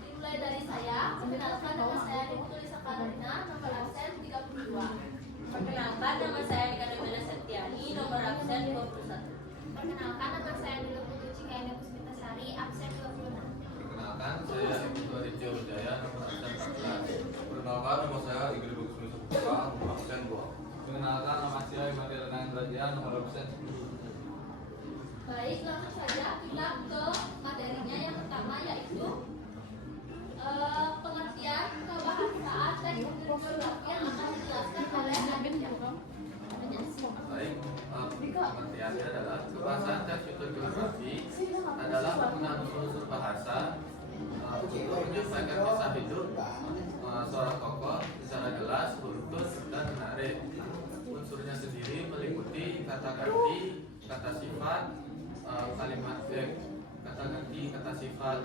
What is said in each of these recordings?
Dimulai dari saya. Perkenalkan, nama saya Diputulisa Karolina, nomor absen 32. Perkenalkan, nama saya Nika Devina Septiani, nomor absen 21. Perkenalkan, nama saya Dila Putri Cikaina Puspitasari, absen 26. Perkenalkan, saya Iqbal Ridjo Wijaya, nomor absen 14. Perkenalkan, nama saya Igri Bagus Misa Putra, nomor absen 2. Perkenalkan, nama saya Iman Renang Raja, nomor absen 10. Baik, langsung saja kita ke materinya. Yang pertama yaitu pengertian kebahasaan dan geografi yang akan dijelaskan oleh Baik, pengertiannya adalah kebahasaan dan geografi adalah penggunaan unsur bahasa untuk menyampaikan kisah hidup seorang tokoh secara jelas, runtuh, dan menarik. Unsurnya sendiri meliputi kata ganti, kata sifat, kalimat kata ganti, kata sifat,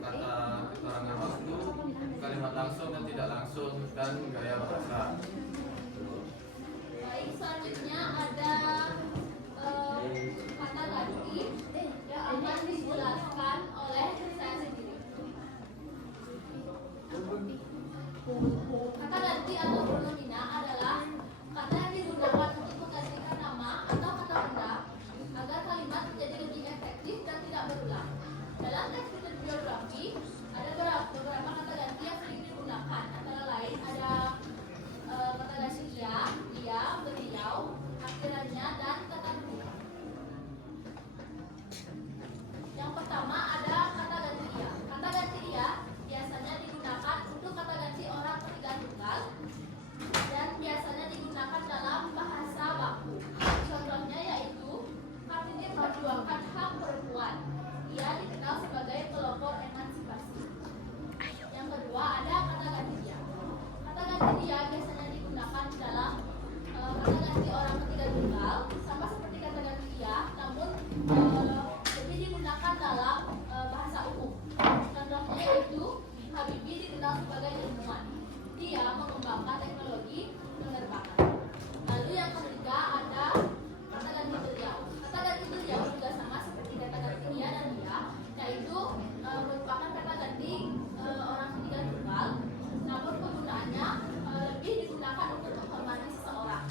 kata keterangan waktu, kalimat langsung dan tidak langsung, dan gaya bahasa. Baik, selanjutnya ada kata ganti yang akan dijelaskan oleh saya sendiri. Kata ganti atau pronomina adalah kata yang digunakan untuk menggantikan nama atau kata benda agar kalimat menjadi lebih efektif dan tidak berulang. Dalam teks biografi ada beberapa kata ganti yang sering digunakan, antara lain ada kata ganti dia, beliau, akhirnya, dan kata dua. Yang pertama ada kata ganti ia. Kata ganti ia biasanya digunakan untuk kata ganti orang ketiga tunggal dan biasanya digunakan dalam bahasa baku. Contohnya yaitu Kartini memperjuangkan hak perempuan. Ia dikenal sebagai pelopor emansipasi. Yang kedua ada kata ganti dia. Kata ganti dia biasanya digunakan dalam kata ganti orang ketiga tunggal, sama seperti kata ganti dia, namun lebih digunakan dalam bahasa umum. Contohnya yaitu Habibie dikenal sebagai ilmuwan. Dia mengembangkan teknologi penerbangan. Lalu yang ketiga ada kata ganti beliau. Kata ganti beliau juga sama seperti kata ganti dia dan dia, yaitu merupakan kata ganti orang ketiga tunggal, namun penggunaannya lebih digunakan untuk menghormati seseorang.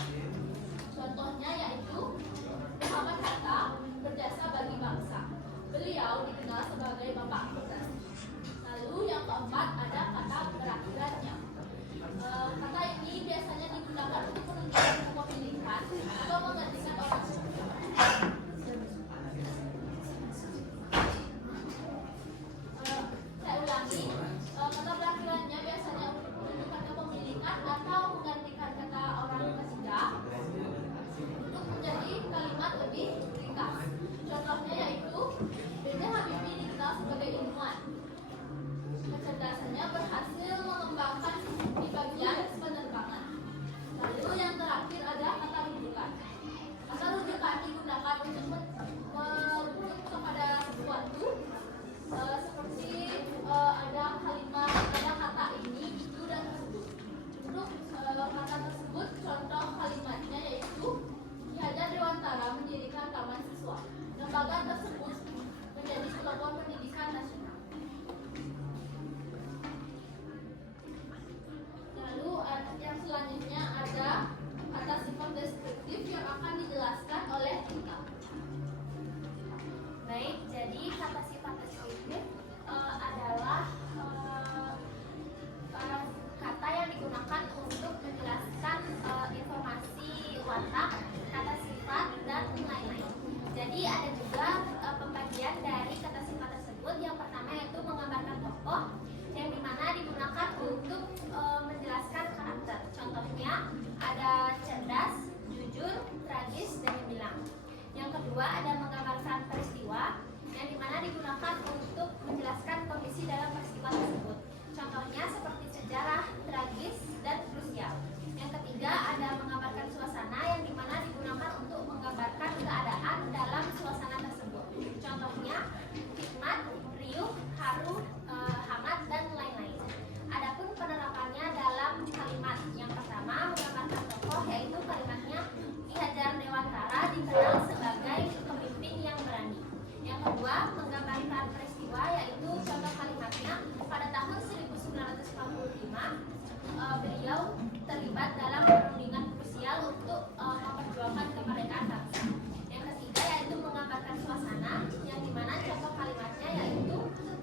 beliau terlibat dalam perundingan krusial untuk memperjuangkan kemerdekaan bangsa. Yang ketiga yaitu menggambarkan suasana, yang dimana contoh kalimatnya yaitu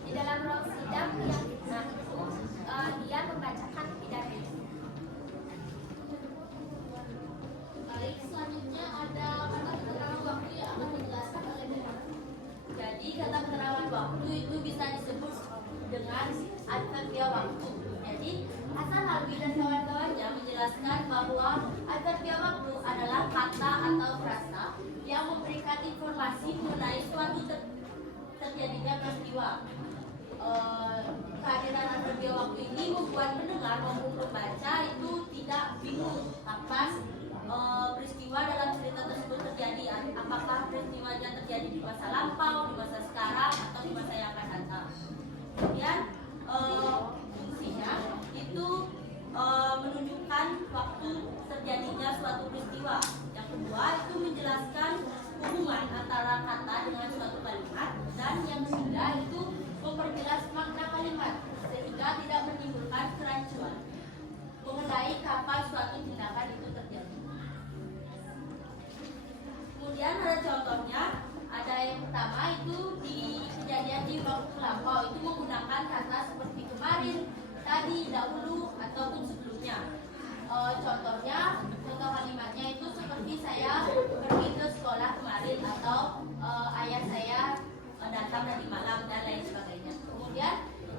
di dalam ruang sidang yang fitnah itu dia membacakan pidato. Baik, selanjutnya ada kata keterangan waktu yang akan dijelaskan oleh Bapak. Jadi kata keterangan waktu itu bisa disebut dengan adverbia waktu. Jadi Hasan Halbi dan kawan-kawannya menjelaskan bahwa adverbia waktu adalah kata atau frasa yang memberikan informasi mengenai suatu terjadinya peristiwa. Kehadiran adverbia waktu ini membuat pendengar maupun pembaca itu tidak bingung kapan peristiwa dalam cerita tersebut terjadi, apakah peristiwanya terjadi di masa lampau, di masa sekarang, atau di masa yang akan datang. Kemudian fungsinya itu menunjukkan waktu terjadinya suatu peristiwa. Yang kedua itu menjelaskan hubungan antara kata dengan suatu kalimat, dan yang ketiga itu memperjelas makna kalimat sehingga tidak menimbulkan kerancuan mengenai kapan suatu tindakan itu terjadi. Kemudian ada contohnya, ada yang pertama itu di kejadian di waktu lampau itu menggunakan kata seperti kemarin, tadi, dahulu, ataupun sebelumnya. Contohnya, contoh kalimatnya itu seperti saya pergi ke sekolah kemarin, atau ayah saya datang tadi malam, dan lain sebagainya. Kemudian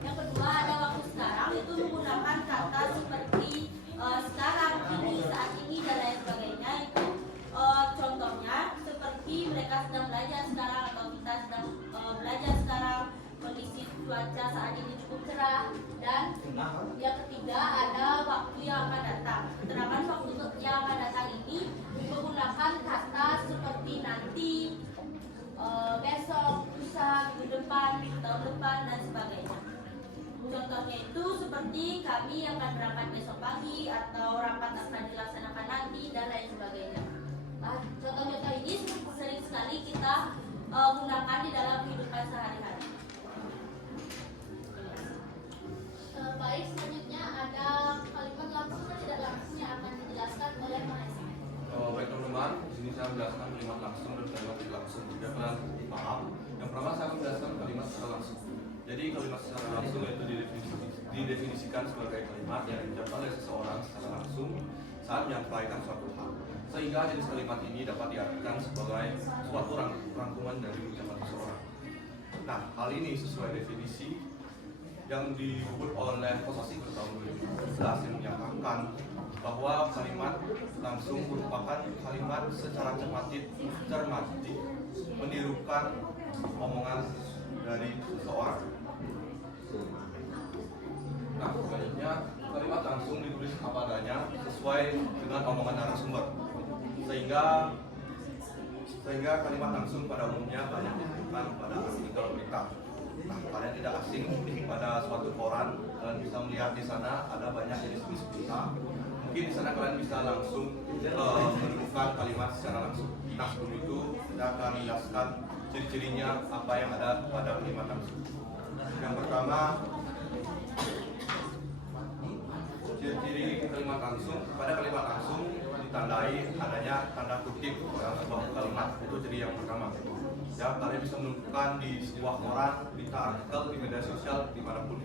yang kedua ada waktu sekarang itu menggunakan kata seperti sekarang, ini, saat ini, dan lain sebagainya. Itu contohnya seperti mereka sedang belajar sekarang, atau kita sedang belajar sekarang, kondisi cuaca saat ini cukup cerah. Dan yang ketiga ada waktu yang akan datang. Keterangan waktu yang akan datang ini menggunakan kata seperti nanti, besok, lusa, minggu depan, tahun depan, dan sebagainya. Contohnya itu seperti kami akan berangkat besok pagi, atau rapat akan dilaksanakan nanti, dan lain sebagainya. Contoh-contoh ini sering sekali kita gunakan di dalam kehidupan sehari-hari. Baik, selanjutnya ada kalimat langsung dan tidak langsung yang akan dijelaskan oleh Mahesa. Baik teman-teman, di sini saya menjelaskan kalimat langsung dan kalimat tidak langsung. Jika kalian paham, yang pertama saya akan menjelaskan kalimat secara langsung. Jadi kalimat secara langsung itu didefinisikan sebagai kalimat yang diucapkan oleh seseorang secara langsung saat menyampaikan suatu hal, sehingga jenis kalimat ini dapat diartikan sebagai suatu rangkuman dari ucapan seseorang. Nah, hal ini sesuai definisi yang dibuat oleh Kosasih tahun 2011 yang menyatakan bahwa kalimat langsung merupakan kalimat secara cermatik menirukan omongan dari seseorang. Nah, selanjutnya kalimat langsung ditulis apa adanya sesuai dengan omongan narasumber, sehingga kalimat langsung pada umumnya banyak ditemukan pada artikel berita. Nah, kalian tidak asing pada suatu koran, kalian bisa melihat di sana ada banyak jenis-jenis berita. Mungkin di sana kalian bisa langsung menemukan kalimat secara langsung. Nah, sebelum itu kita akan menjelaskan ciri-cirinya apa yang ada pada kalimat langsung. Yang pertama, ciri-ciri kalimat langsung. Pada kalimat langsung ditandai adanya tanda kutip dalam sebuah kalimat, itu ciri yang pertama. Ya, kalian bisa menemukan di sebuah koran, berita, artikel, di media sosial, dimanapun.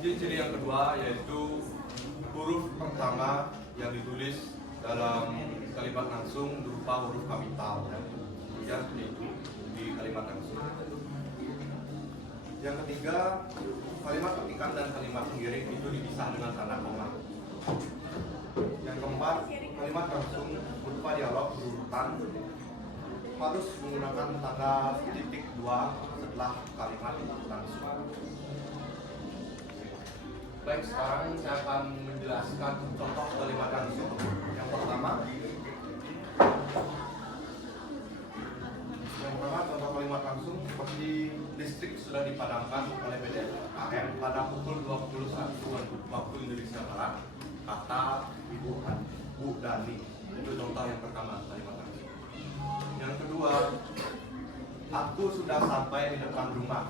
Ciri-ciri yang kedua yaitu huruf pertama yang ditulis dalam kalimat langsung berupa huruf kapital. Ya, seperti itu di kalimat langsung. Yang ketiga, kalimat petikan dan kalimat pengiring itu dipisah dengan tanda koma. Yang keempat, kalimat langsung berupa dialog berurutan harus menggunakan tanda titik 2 setelah kalimat langsung. Baik, sekarang saya akan menjelaskan contoh kalimat langsung. Yang pertama contoh kalimat langsung seperti listrik sudah dipadamkan oleh PDAM pada pukul 21 waktu Indonesia Barat, kata Bu Dani. Itu contoh yang pertama kalimat langsung. Yang kedua, aku sudah sampai di depan rumah,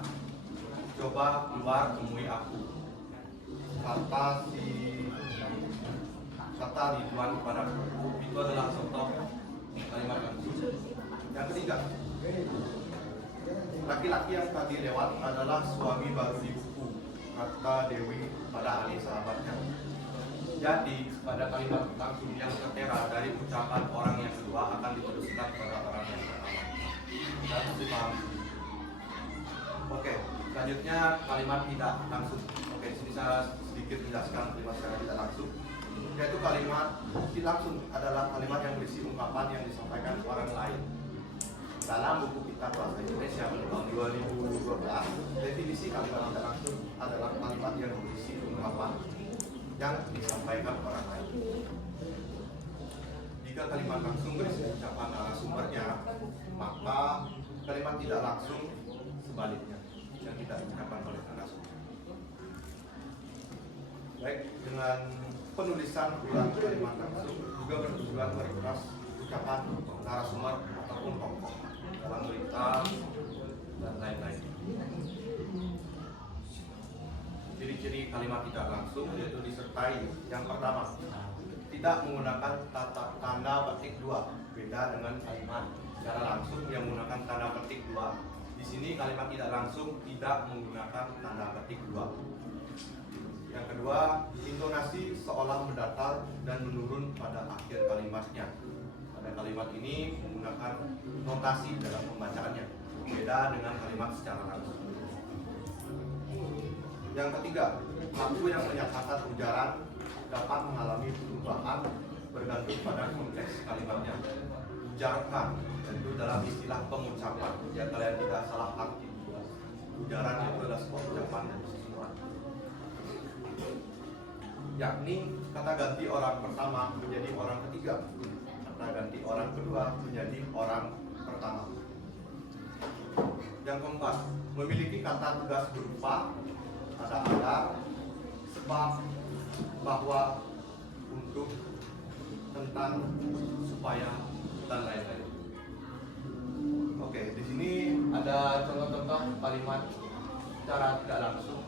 coba keluar temui aku, kata si serta ridwan kepadaku. Itu adalah contoh kalimat langsung. Yang ketiga, laki-laki yang tadi lewat adalah suami baru di buku, kata Dewi pada ahli sahabatnya. Jadi pada kalimat langsung yang tertera dari ucapan orang yang kedua akan diteruskan pada orang yang pertama. Dan mesti paham. Oke, selanjutnya kalimat tidak langsung. Oke, sini saya sedikit menjelaskan kalimat secara tidak langsung. Yaitu kalimat tidak langsung adalah kalimat yang berisi ungkapan yang disampaikan orang lain. Dalam buku Kitab Bahasa Indonesia tahun 2012, definisi kalimat tidak langsung adalah kalimat yang berisi ungkapan yang disampaikan orang lain. Jika kalimat langsung berisi ucapan narasumbernya, maka kalimat tidak langsung sebaliknya yang tidak diucapkan oleh narasumber. Baik, dengan penulisan ulang kalimat langsung juga bertujuan meringkas ucapan narasumber ataupun tokoh dalam berita dan lain-lain. Ciri-ciri kalimat tidak langsung yaitu disertai yang pertama, tidak menggunakan tanda petik dua, beda dengan kalimat secara langsung yang menggunakan tanda petik dua. Di sini kalimat tidak langsung tidak menggunakan tanda petik dua. Yang kedua, intonasi seolah mendatar dan menurun pada akhir kalimatnya. Pada kalimat ini menggunakan notasi dalam pembacaannya, beda dengan kalimat secara langsung. Yang ketiga, lagu yang menyatakan ujaran dapat mengalami perubahan bergantung pada konteks kalimatnya. Ujarkan, itu dalam istilah pengucapan, ya kalian tidak salah arti. Ujaran itu adalah sebuah ucapan dan sesuatu. Yakni kata ganti orang pertama menjadi orang ketiga, kata ganti orang kedua menjadi orang pertama. Yang keempat, memiliki kata tegas berupa ada, sebab, bahwa, untuk, tentang, supaya, dan lain-lain. Oke, di sini ada contoh-contoh kalimat secara tidak langsung.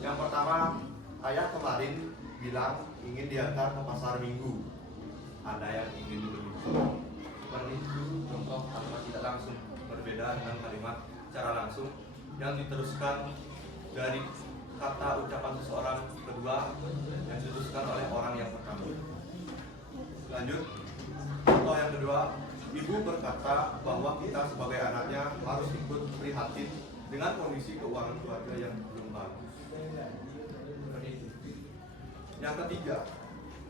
Yang pertama, ayah kemarin bilang ingin diantar ke pasar minggu. Ada yang ingin begitu. Seperti itu contoh kalimat tidak langsung, berbeda dengan kalimat secara langsung yang diteruskan dari kata ucapan seseorang kedua yang diteruskan oleh orang yang pertama. Lanjut, contoh yang kedua, ibu berkata bahwa kita sebagai anaknya harus ikut prihatin dengan kondisi keuangan keluarga yang belum bagus. Yang ketiga,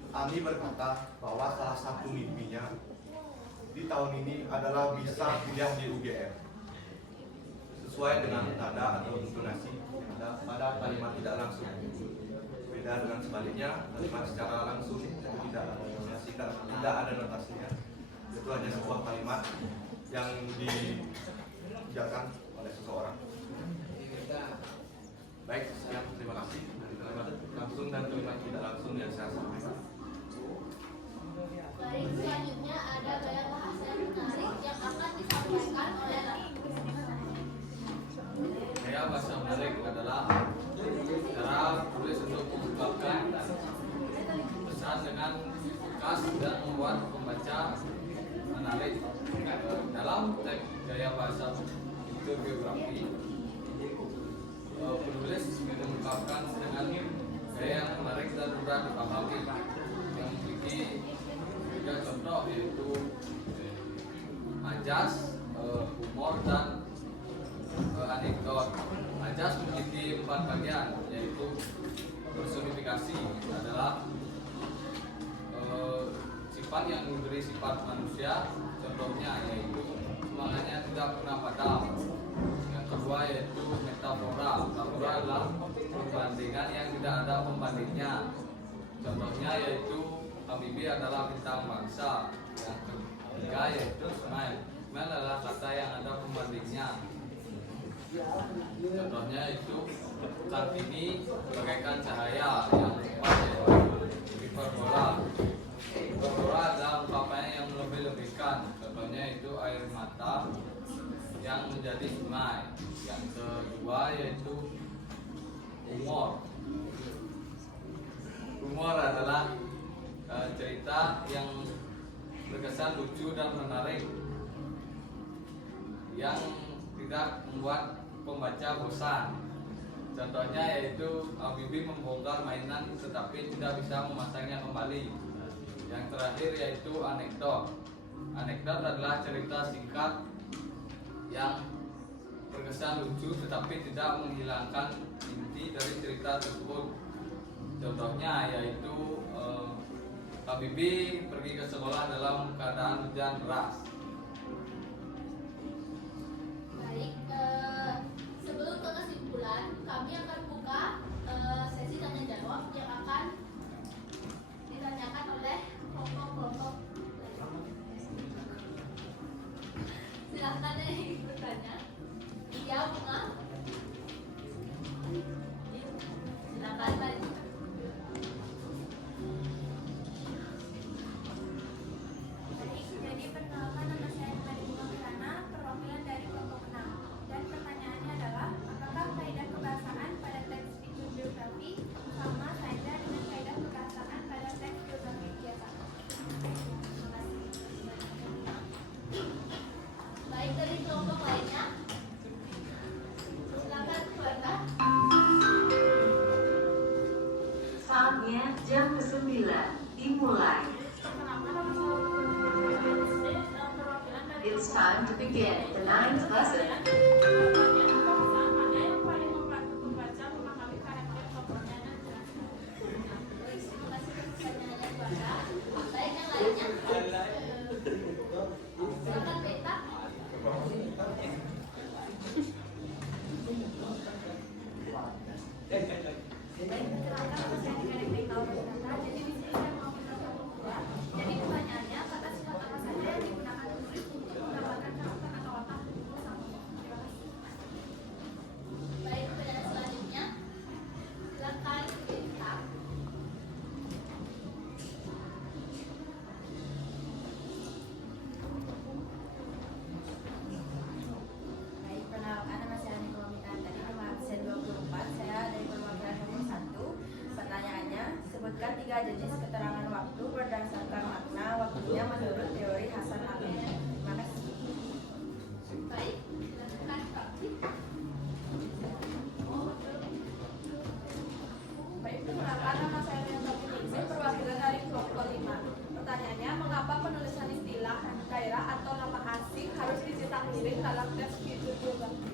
Ani berkata bahwa salah satu mimpinya di tahun ini adalah bisa kuliah di UGM. Sesuai dengan tanda atau intonasi yang ada pada kalimat tidak langsung. Beda dengan sebaliknya, kalimat secara langsung itu tidak ada intonasi, tidak ada notasinya. Itu hanya sebuah kalimat yang diucapkan oleh seseorang. Baik, sekian, terima kasih dari kalimat langsung dan kalimat tidak langsung yang saya sampaikan. Baik, selanjutnya ada gaya bahasa yang menarik yang akan disampaikan oleh Gaya bahasa menarik adalah cara tulis untuk mengungkapkan pesan dengan khas dan membuat pembaca menarik. Dalam teks gaya bahasa biografi, penulis mengungkapkan dengan gaya yang menarik dan mudah dipahami, yang memiliki tiga contoh, yaitu ajas, humor, dan anekdot. Ajas memiliki 4 bagian, yaitu personifikasi adalah sifat yang memberi sifat manusia, contohnya yaitu semangatnya tidak pernah padam. Yang kedua yaitu metafora. Metafora adalah perbandingan yang tidak ada pembandingnya, contohnya yaitu Habibie adalah bintang bangsa. Yang ketiga yaitu smile. Smile adalah kata yang ada pembandingnya, contohnya itu Kartini bagaikan cahaya. Yang keempat yaitu hiperbola. Hiperbola adalah ungkapan yang melebih-lebihkan, contohnya itu air mata yang menjadi sungai. Yang kedua yaitu humor. Humor adalah terkesan lucu dan menarik yang tidak membuat pembaca bosan. Contohnya yaitu Habibie membongkar mainan tetapi tidak bisa memasangnya kembali. Yang terakhir yaitu anekdot. Anekdot adalah cerita singkat yang terkesan lucu tetapi tidak menghilangkan inti dari cerita tersebut. Contohnya yaitu Habibie pergi ke sekolah dalam keadaan hujan deras. Baik, sebelum ke kesimpulan, kami akan buka sesi tanya jawab yang akan ditanyakan oleh kelompok-kelompok. Silahkan yang ingin bertanya. Iya, Bunga. Silakan, Mbak. Baik, jadi perkenalkan nama saya Mbak Bunga Kirana, perwakilan dari kelompok 6. Dan pertanyaannya adalah, apakah kaidah kebahasaan pada teks figur biografi sama saja dengan kaidah kebahasaan pada teks biografi biasa? Terima kasih. Baik, dari kelompok lainnya. Silakan, Keluarga. Saatnya jam ke-9 dimulai. It's time to begin the 9th lesson. Terima kasih atas pertanyaannya, Keluarga. Baik, yang lainnya. Silakan, Beta. Perkenalkan nama saya Nika Dekta Utaurasnata. Jadi di sini saya mau menjawab kedua. Jadi pertanyaannya, kata sifat apa saja yang digunakan tulis untuk menggambarkan karakter atau watak buku sama? Terima kasih. Baik, pertanyaan selanjutnya. Silakan, Beta. Baik, perkenalkan nama saya Niko Mitan. Tadi nomor absen 24, saya dari perwakilan nomor 1. Pertanyaannya, sebutkan 3 jenis keterangan waktu berdasarkan makna waktunya menurut teori Hasan Amin. Terima kasih. Baik, silakan, Prakti. Baik, perkenalkan nama saya Neta Ningsih, perwakilan dari kelompok 5. Pertanyaannya, mengapa penulisan istilah, daerah atau nama asing harus dicetak miring dalam teks figur biografi?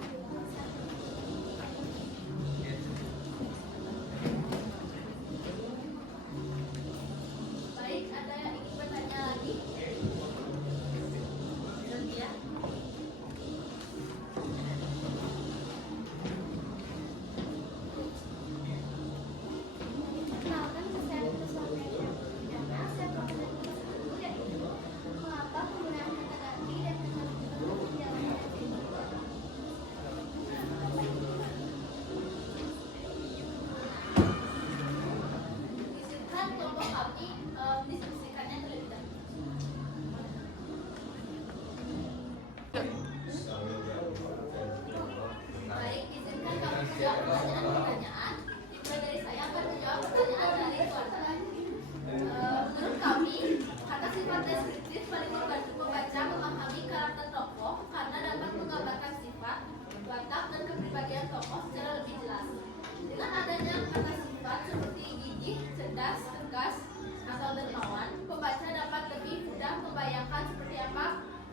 Baik, ada yang ingin bertanya lagi? Sylvia. Perkenalkan, saya Nusantara Pidana, saya perwakilan nomor 1, yaitu mengapa penggunaan kata ganti dan kata ganti dalam teks figur biografi? Izinkan kelompok kami mendiskusikannya terlebih dahulu. Baik, izinkan kami menjawab pertanyaan-pertanyaan. Dimulai dari saya akan menjawab pertanyaan dari keluarga. Menurut kami, kata sifat deskriptif paling membantu pembaca memahami karakter tokoh karena dapat menggambarkan sifat, watak, dan kepribadian tokoh secara lebih jelas. Dengan adanya kata sifat seperti gigih, cerdas, tegas, atau dermawan, pembaca dapat lebih mudah membayangkan seperti apa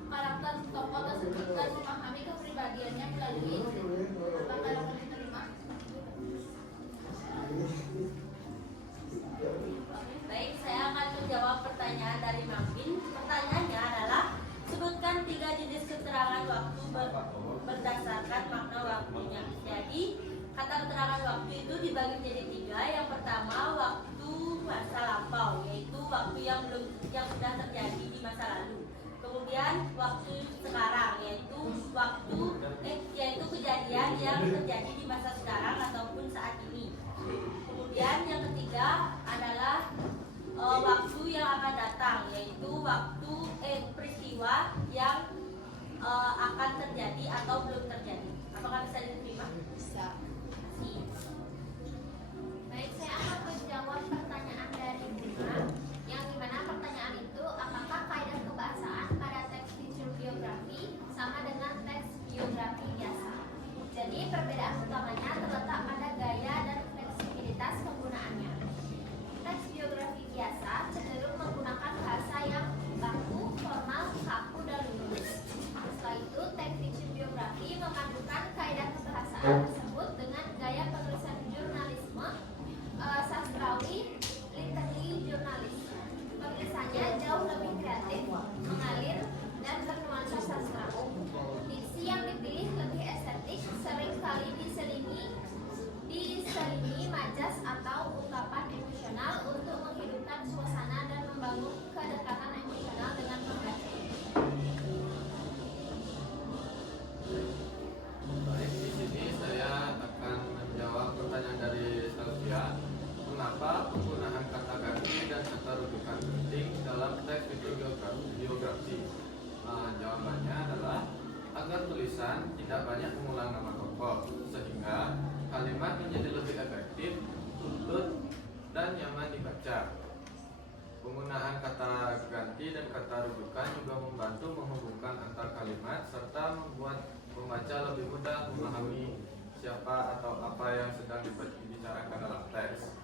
karakter tokoh tersebut dan memahami kepribadiannya melalui itu. Apakah dapat diterima? Baik, saya akan menjawab pertanyaan dari Mampin. Pertanyaannya adalah, sebutkan 3 jenis keterangan waktu berdasarkan makna waktunya. Jadi, kata keterangan waktu itu dibagi menjadi 3. Yang pertama, waktu masa lampau, yaitu waktu yang sudah terjadi di masa lalu. Kemudian waktu sekarang, yaitu kejadian yang terjadi di masa sekarang ataupun saat ini. Kemudian yang ketiga adalah waktu yang akan datang, yaitu waktu peristiwa yang akan terjadi atau belum terjadi. Apakah bisa diterima? Bisa. Terima kasih. Baik, saya akan menjawab penulisan tidak banyak mengulang nama tokoh, sehingga kalimat menjadi lebih efektif, tuntut, dan nyaman dibaca. Penggunaan kata ganti dan kata rujukan juga membantu menghubungkan antar kalimat serta membuat pembaca lebih mudah memahami siapa atau apa yang sedang dibicarakan dalam teks.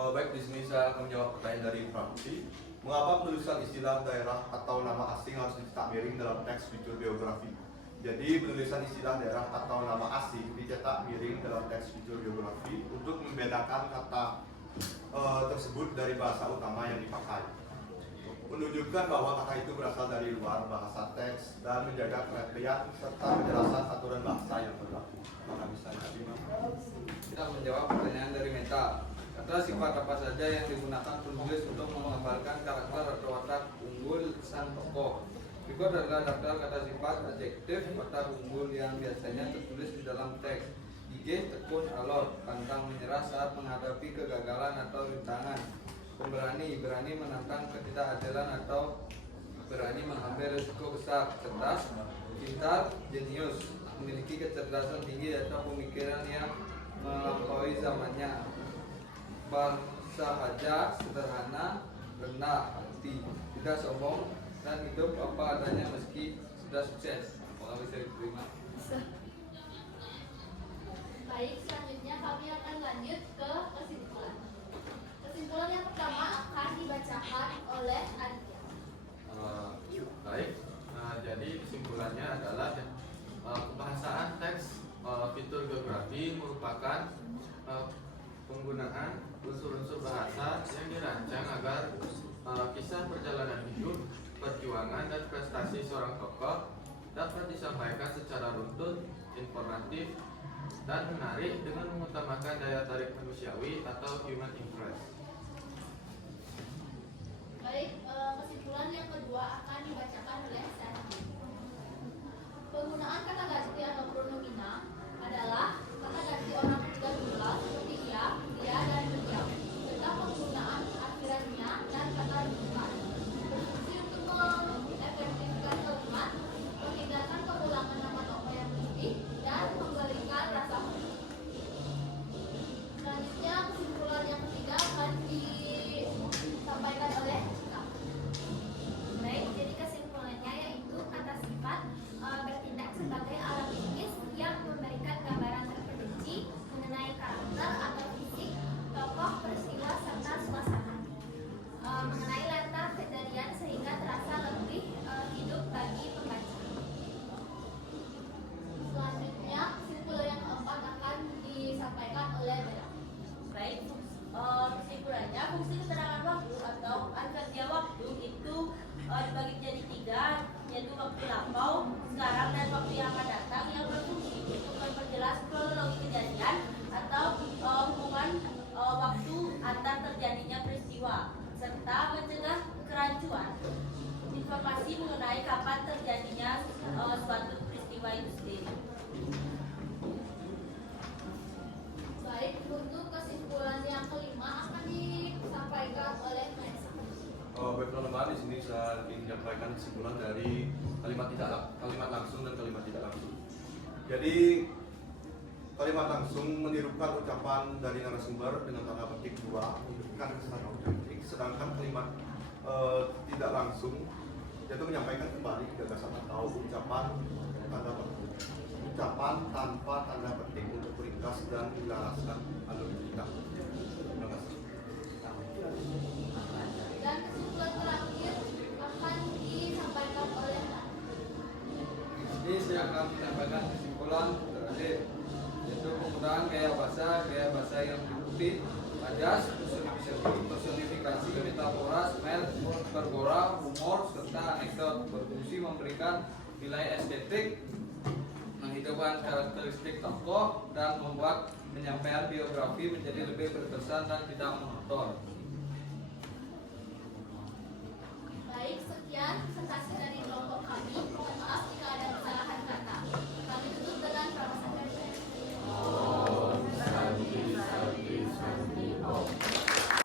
Baik, di sini saya akan menjawab pertanyaan dari Pramuti. Mengapa penulisan istilah daerah atau nama asing harus dicetak miring dalam teks fitur biografi? Jadi, penulisan istilah daerah atau nama asing dicetak miring dalam teks fitur biografi untuk membedakan kata tersebut dari bahasa utama yang dipakai, menunjukkan bahwa kata itu berasal dari luar bahasa teks dan menjaga kerapian serta penjelasan aturan bahasa yang berlaku. Maka bisa diterima. Kita menjawab pertanyaan dari Meta. Kata sifat apa saja yang digunakan penulis untuk menggambarkan karakter atau watak unggul sang tokoh? Berikut adalah daftar kata sifat adjektif watak unggul yang biasanya tertulis di dalam teks. Gigih, tekun, alot, pantang menyerah saat menghadapi kegagalan atau rintangan. Pemberani, berani menantang ketidakadilan atau berani mengambil risiko besar. Cerdas, pintar, jenius, memiliki kecerdasan tinggi atau pemikiran yang melampaui zamannya. Bersahaja, sederhana, rendah hati, tidak sombong, dan hidup apa adanya meski sudah sukses. Apakah bisa diterima? Baik, selanjutnya kami akan lanjut ke kesimpulan. Kesimpulan yang pertama akan dibacakan oleh Aditya. Baik, jadi kesimpulannya adalah kebahasaan teks fitur geografi merupakan penggunaan unsur-unsur bahasa yang dirancang agar kisah perjalanan hidup, perjuangan, dan prestasi seorang tokoh dapat disampaikan secara runtut, informatif, dan menarik dengan mengutamakan daya tarik manusiawi atau human interest. Baik, kesimpulan yang kedua akan dibacakan oleh Sandy. Penggunaan kata ganti atau pronomina adalah kata ganti orang ketiga tunggal seperti dia, dan beliau, serta penggunaan akhirannya dan kata rujukan. Berfungsi untuk mengefektifkan kalimat, menghindarkan pengulangan nama tokoh yang berlebih, dan memberikan rasa hormat. Selanjutnya, kesimpulan yang ketiga akan disampaikan oleh Cika. Baik, jadi kesimpulannya yaitu kata sifat bertindak sebagai alat lingis yang memberikan gambaran terperinci mengenai karakter atau fisik tokoh, peristiwa, serta suasana, mengenai latar kejadian sehingga terasa lebih hidup bagi pembaca. Selanjutnya, kesimpulan yang keempat akan disampaikan oleh Bella. Baik, kesimpulannya fungsi keterangan waktu atau advertia waktu itu dibagi menjadi tiga, yaitu waktu lampau, sekarang, dan waktu yang akan datang, yang berfungsi untuk memperjelas kronologi kejadian atau hubungan waktu antar terjadinya peristiwa, serta mencegah kerancuan informasi mengenai kapan terjadinya suatu peristiwa itu sendiri. Baik, untuk kesimpulan yang kelima akan disampaikan oleh Maesa. Baik teman-teman, di sini saya ingin menyampaikan kesimpulan dari kalimat langsung dan kalimat tidak langsung. Jadi kalimat langsung menirukan ucapan dari narasumber dengan tanda petik dua, menunjukkan kesan autentik, sedangkan kalimat tidak langsung yaitu menyampaikan kembali gagasan atau ucapan tanpa tanda petik untuk meringkas dan menjelaskan alur cerita. Terima kasih. Dan kesimpulan terakhir akan disampaikan oleh Rani. Ini saya akan menyampaikan kesimpulan terakhir, yaitu penggunaan gaya bahasa yang diikuti ajas, personifikasi, metafora, smell, pergora, humor, serta anekdot berfungsi memberikan nilai estetik, menghidupkan karakteristik tokoh, dan membuat penyampaian biografi menjadi lebih berkesan dan tidak monoton. Baik, sekian presentasi dari kelompok kami.